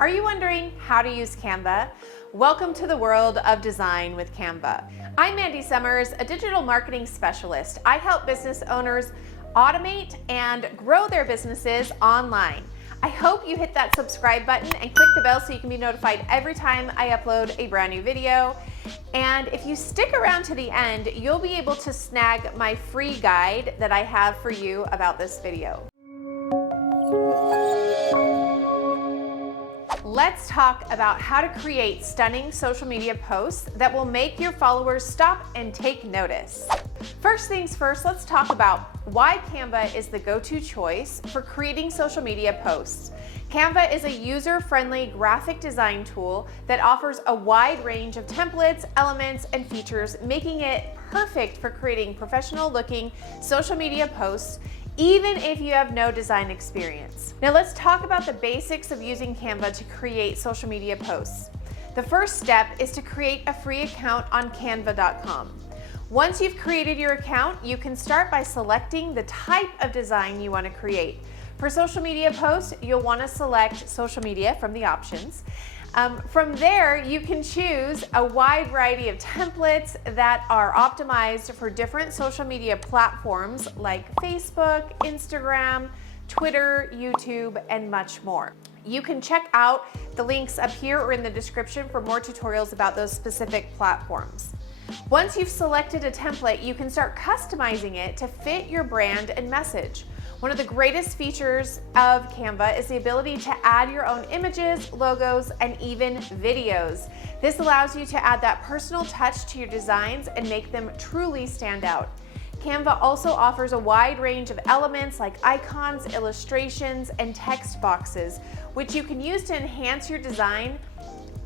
Are you wondering how to use Canva? Welcome to the world of design with Canva. I'm Mandy Sommers, a digital marketing specialist. I help business owners automate and grow their businesses online. I hope you hit that subscribe button and click the bell so you can be notified every time I upload a brand new video. And if you stick around to the end, you'll be able to snag my free guide that I have for you about this video. Let's talk about how to create stunning social media posts that will make your followers stop and take notice. First things first, let's talk about why Canva is the go-to choice for creating social media posts. Canva is a user-friendly graphic design tool that offers a wide range of templates, elements, and features, making it perfect for creating professional-looking social media posts, even if you have no design experience. Now let's talk about the basics of using Canva to create social media posts. The first step is to create a free account on canva.com. Once you've created your account, you can start by selecting the type of design you want to create. For social media posts, you'll want to select social media from the options. From there, you can choose a wide variety of templates that are optimized for different social media platforms like Facebook, Instagram, Twitter, YouTube, and much more. You can check out the links up here or in the description for more tutorials about those specific platforms. Once you've selected a template, you can start customizing it to fit your brand and message. One of the greatest features of Canva is the ability to add your own images, logos, and even videos. This allows you to add that personal touch to your designs and make them truly stand out. Canva also offers a wide range of elements like icons, illustrations, and text boxes, which you can use to enhance your design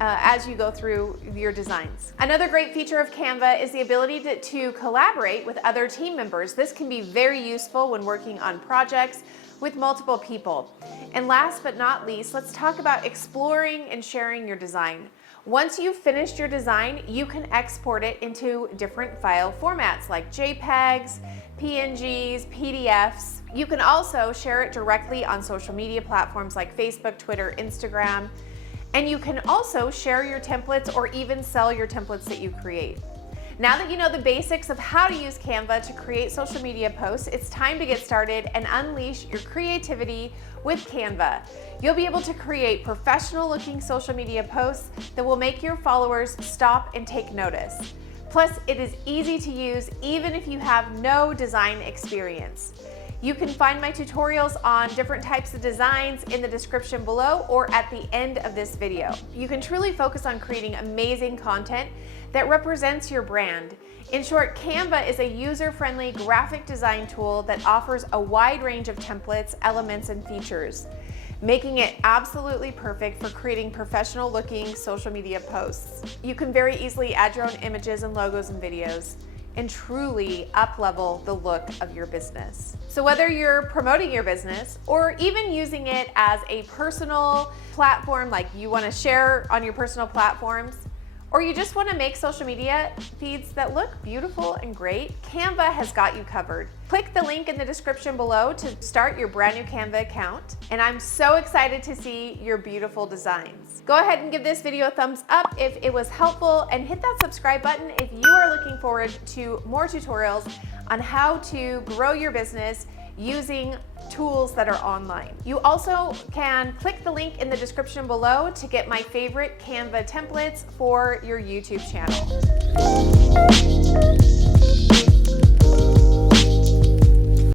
as you go through your designs. Another great feature of Canva is the ability to collaborate with other team members. This can be very useful when working on projects with multiple people. And last but not least, let's talk about exploring and sharing your design. Once you've finished your design, you can export it into different file formats like JPEGs, PNGs, PDFs. You can also share it directly on social media platforms like Facebook, Twitter, Instagram. And you can also share your templates or even sell your templates that you create. Now that you know the basics of how to use Canva to create social media posts, it's time to get started and unleash your creativity with Canva. You'll be able to create professional looking social media posts that will make your followers stop and take notice. Plus, it is easy to use even if you have no design experience. You can find my tutorials on different types of designs in the description below or at the end of this video. You can truly focus on creating amazing content that represents your brand. In short, Canva is a user-friendly graphic design tool that offers a wide range of templates, elements, and features, making it absolutely perfect for creating professional-looking social media posts. You can very easily add your own images and logos and videos and truly up-level the look of your business. So whether you're promoting your business or even using it as a personal platform, like you wanna share on your personal platforms, or you just wanna make social media feeds that look beautiful and great, Canva has got you covered. Click the link in the description below to start your brand new Canva account, and I'm so excited to see your beautiful designs. Go ahead and give this video a thumbs up if it was helpful, and hit that subscribe button if you are looking forward to more tutorials on how to grow your business using tools that are online. You also can click the link in the description below to get my favorite Canva templates for your YouTube channel.